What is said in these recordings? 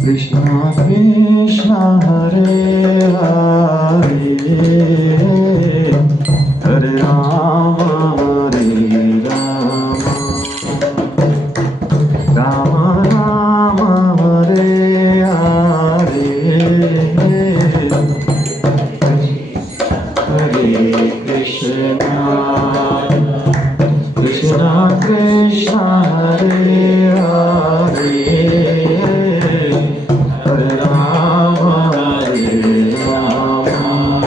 Krishna Krishna Hare Hare Hare Rama Hare Rama Rama Rama Hare Hare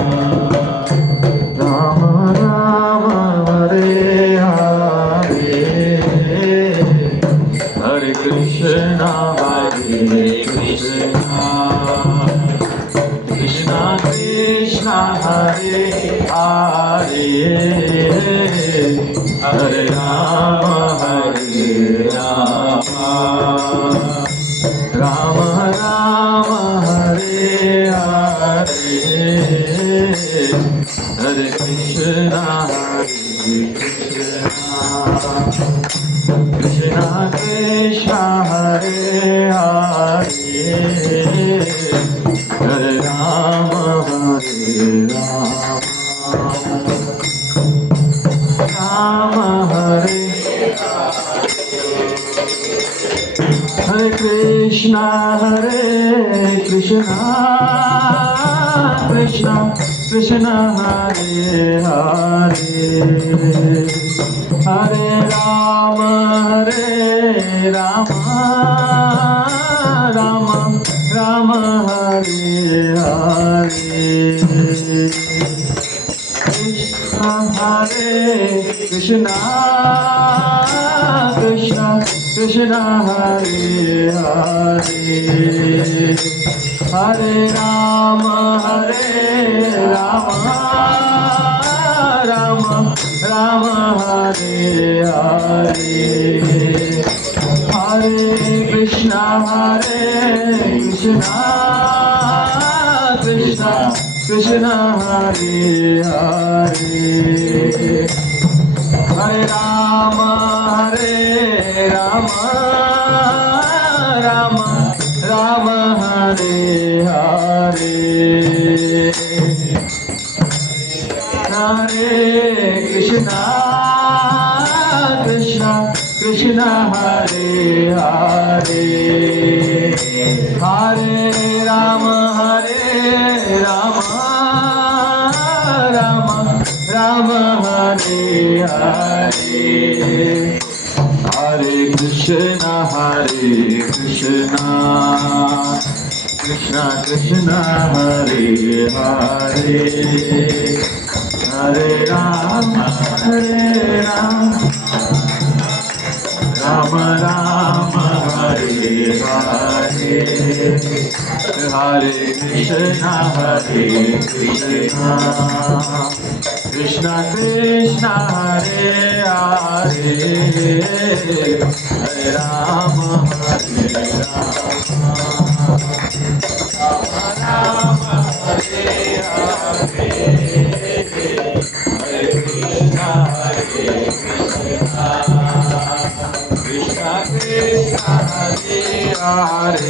Hare Krishna Krishna Krishna Hare Hare Hare Rama Hare Rama Rama Rama Hare Hare Hare Krishna Hare Krishna Krishna Krishna Hare Hare Hare Rama Hare Rama Rama Rama Hare Hare Hare Krishna Krishna Krishna Hare Hare Hare Rama Hare Rama Hare Hare Krishna Krishna Krishna Hare Hare Hare Rama Rama Rama Hare Hare Krishna Krishna Krishna Hare Hare Hare Rama Rama Rama Hare Hare Hare Krishna Krishna Krishna Hare Hare Hare Rama Rama Hare Hare Hare Krishna Krishna Hare Hare Hare Rama Rama Hare Hare Hare Krishna Krishna Krishna Hare Hare Hare Rama Rama Rama Hare Hare Hare Krishna Krishna Krishna Hare Hare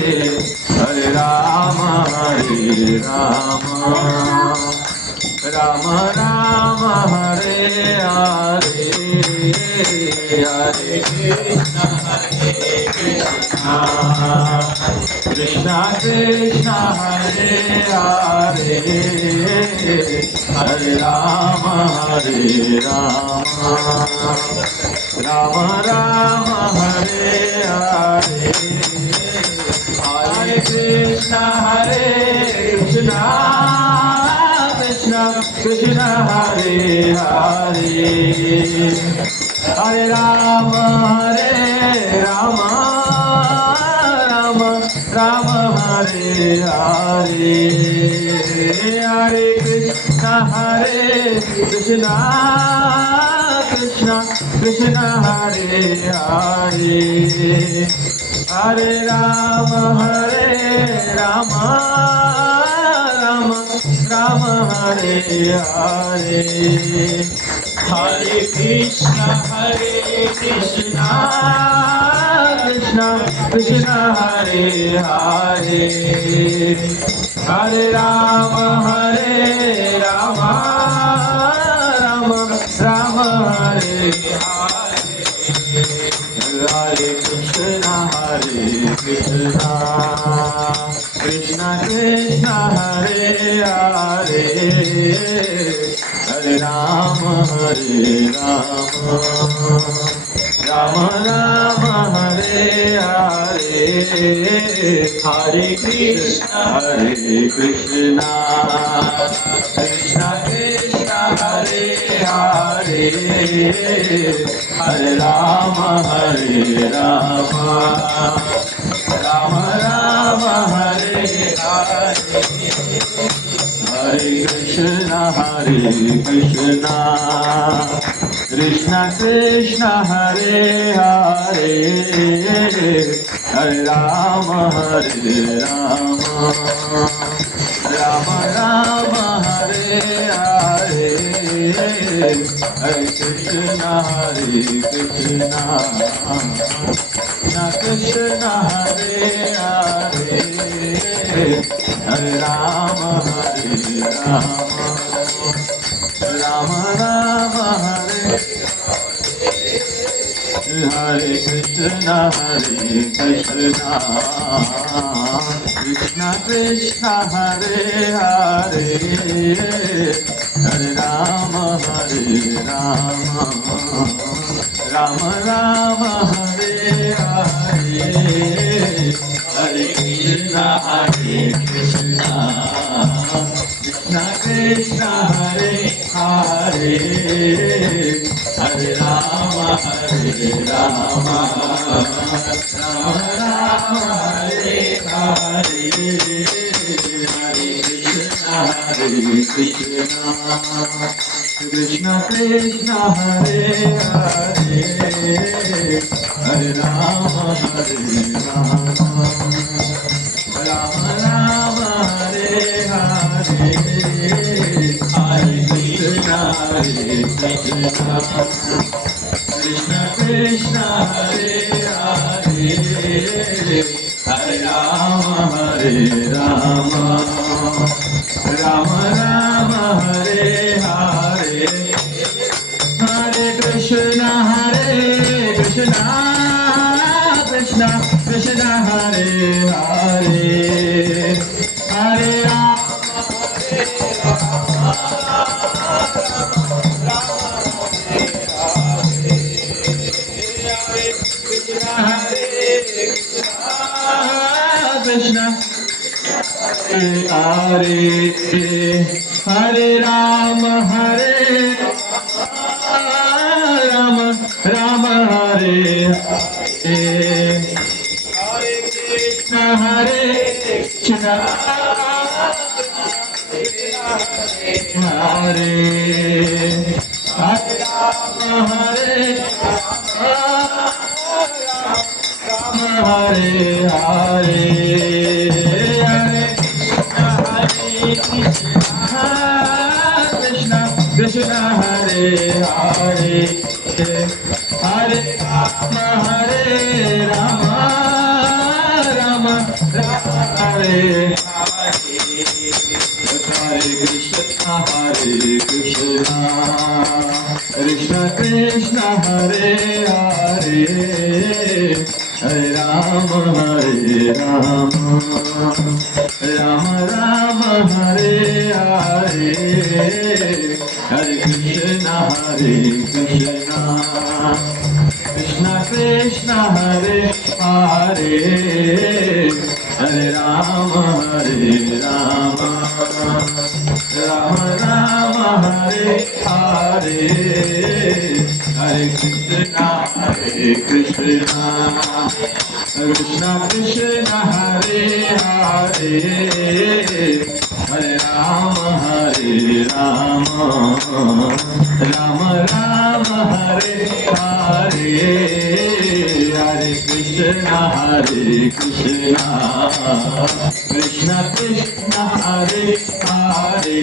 Hare Rama Hare Rama Hare Hare Hare Krishna Krishna Krishna Hare Hare Hare Rama Rama Rama Hare Hare Hare Krishna Krishna Krishna Hare Hare Hare Rama Rama Rama Hare Hare Hare Krishna Krishna Krishna Hare Hare Hare Rama Rama Hare Hare Hare Krishna Krishna Krishna Hare Hare Hare Rama Rama Hare Hare Hare Krishna Krishna Krishna Krishna Hare Hare Hare Rama Hare Rama Rama Rama Hare Hare Hare Krishna Krishna Krishna Hare Hare Hare Rama Rama Rama Hare Hare Hare Krishna Krishna Krishna Hare Hare Hare Rama Rama Rama Hare Hare Hare Krishna Krishna Krishna Hare Hare Hare Rama Rama Rama Hare Hare Hare Krishna Krishna Krishna Hare Hare Hare Rama Rama Rama Hare Hare Krishna Krishna Krishna Hare Hare Hare Rama Rama Rama Hare Hare Hare Krishna Krishna Krishna Hare Hare Hare Rama Rama Rama Hare Hare Hare Krishna Krishna Krishna Hare Hare Hare Rama Rama Rama Hare Hare Hare Krishna Krishna Krishna Hare Hare Hare Rama Rama Rama Hare Hare Hare Krishna Krishna Krishna Hare Hare Hare Rama Krishna Hare Hare Rama Rama Hare Hare Krishna Krishna Hare Rama Hare Hare Krishna Krishna Hare Hare Hare Rama Rama Hare Hare Krishna Krishna Krishna Hare Hare Hare Rama Rama Rama Hare Hare Hare Krishna Krishna Krishna Hare Hare Hare Rama Rama Rama Hare Hare Hare Krishna Krishna Krishna Hare Hare Hare Rama Rama Rama Hare Hare Hare Krishna Krishna Krishna Hare Hare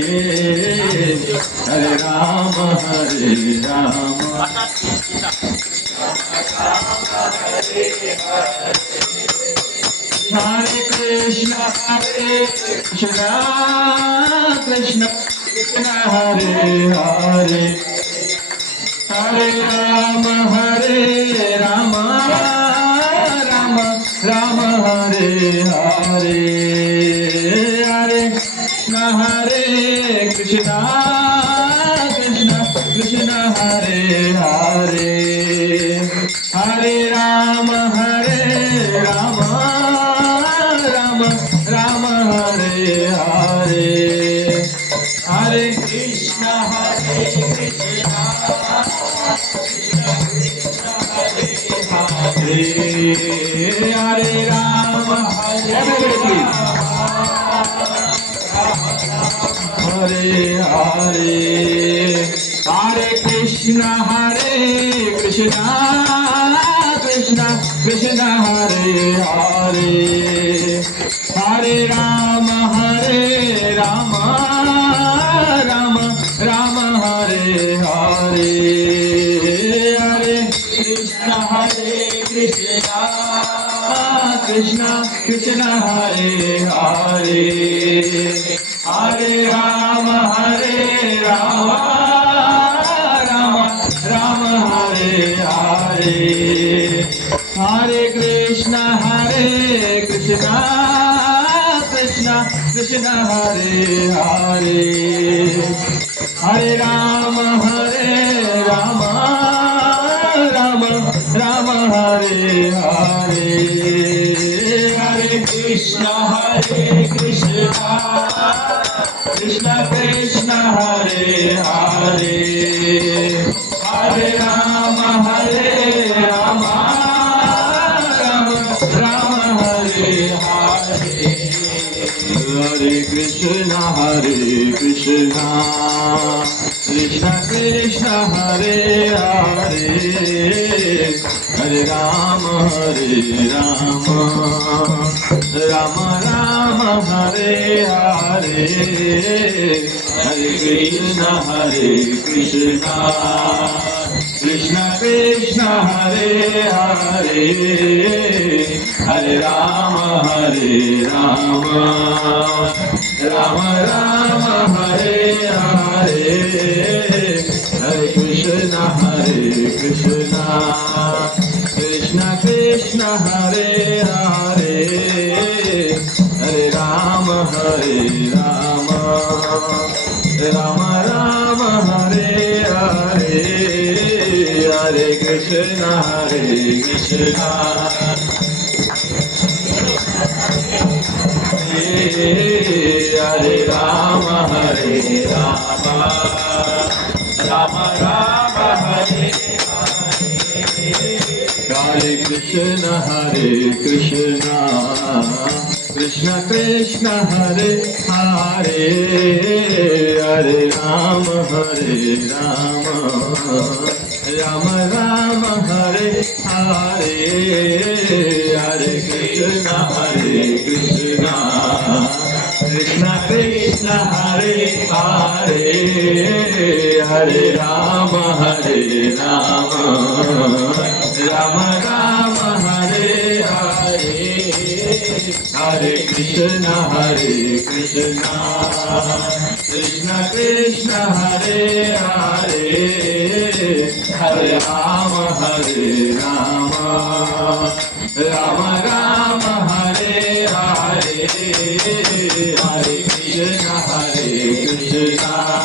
Hare Rama Hare Krishna Krishna Krishna Hare Hare Hare Rama Rama Rama Hare Hare Hare Krishna Krishna Krishna Hare Hare Hare Rama Rama Rama Hare Hare Hare Krishna Krishna Hare Rama Hare Hare Hare Krishna Krishna Krishna Hare Hare Hare Rama Rama Hare Hare Hare Krishna Krishna Krishna Hare Hare Hare Rama Rama Hare Hare Hare Krishna Krishna Krishna Hare Hare Hare Rama Rama Hare Hare Hare Krishna Krishna Krishna Hare Hare Hare Rama Rama Hare Hare Hare Krishna Krishna Krishna Hare Hare Hare Rama Rama Hare Hare Hare Krishna Krishna Hare Hare Hare Rama Rama Hare Hare Hare Krishna Krishna Hare Hare Hare Rama Rama Hare Hare Hare Krishna Hare Rama Rama Hare Hare Krishna Krishna Hare Hare Hare Rama Rama Hare Hare Hare Krishna Krishna Hare Hare Hare Rama Rama Hare Hare Hare Krishna Krishna Hare Hare Hare Rama Rama Hare Hare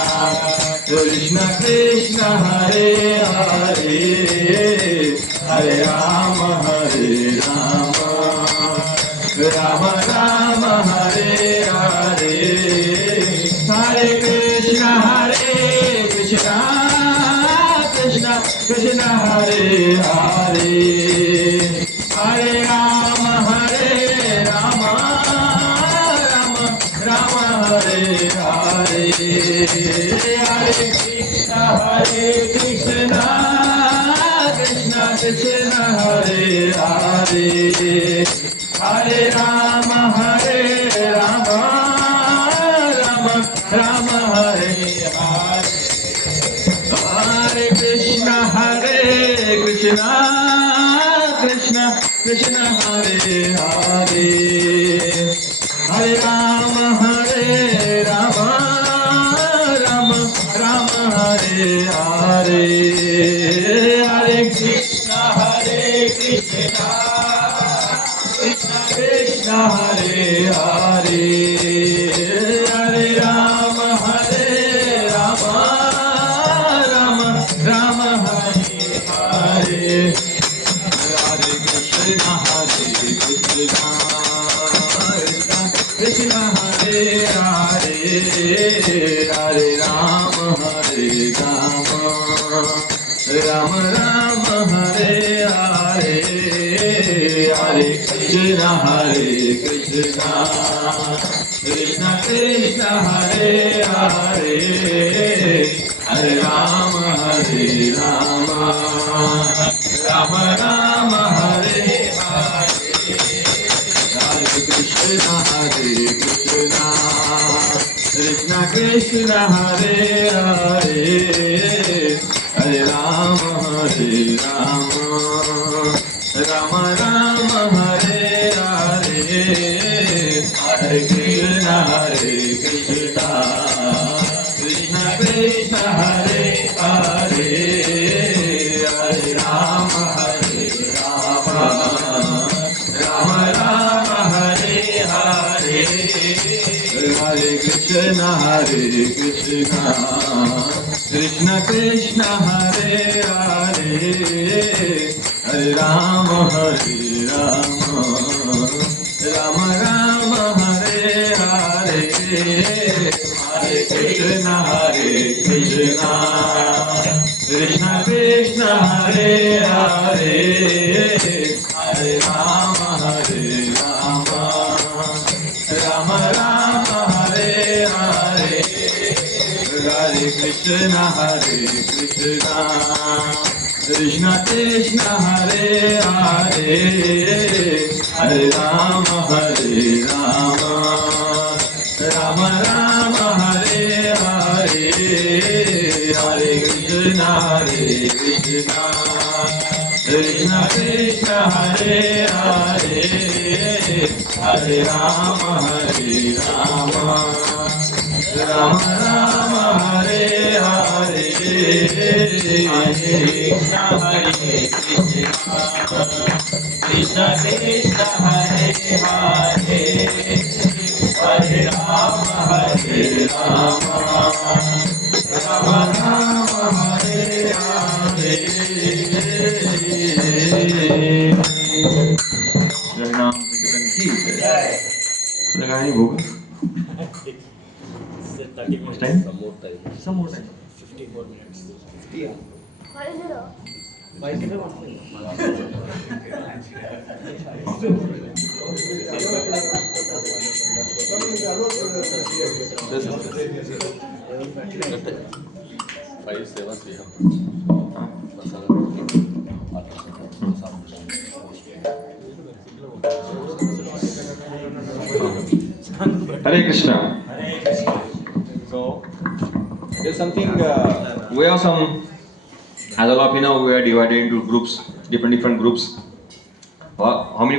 Hare Krishna Krishna Hare Hare Hare Rama Rama Hare Hare Hare Krishna Krishna Hare Hare Hare Rama Rama Hare Hare Hare Krishna Krishna Hare Hare Hare Rama Rama Hare Hare Hare Krishna Krishna Krishna Hare Hare Hare Rama Rama Rama Hare Hare Hare Krishna Krishna Krishna Hare Hare Hare Rama Rama Rama Hare Hare Hare Krishna Krishna Hare Hare Hare Rama Rama Rama Hare Hare Hare Krishna Krishna Krishna Hare Hare Hare Rama Rama Rama Hare Hare Hare Krishna Krishna Krishna Hare Hare Hare Rama Rama Rama Hare Hare Hare Krishna Krishna Krishna Hare Hare Hare Rama Rama Rama Hare Hare Hare Krishna Krishna Krishna Hare Hare Hare Rama Rama Rama Hare Hare Hare Krishna Krishna Krishna Hare Hare Hare Rama Rama Rama Hare Hare Hare Krishna Krishna Krishna Hare Hare Hare Rama Rama Rama Hare Hare Hare Krishna Krishna Krishna Hare Hare Hare Rama Rama Rama Hare Hare Hare Krishna Krishna Krishna Hare Hare Hare Rama Rama Rama Hare Hare Raghunath Sankaran ki jai. लगाए भोग time? Some more time. 15 more minutes. Yeah. Hare Krishna. So there's something. We have some. As all of you know, we are divided into groups, different groups. How many?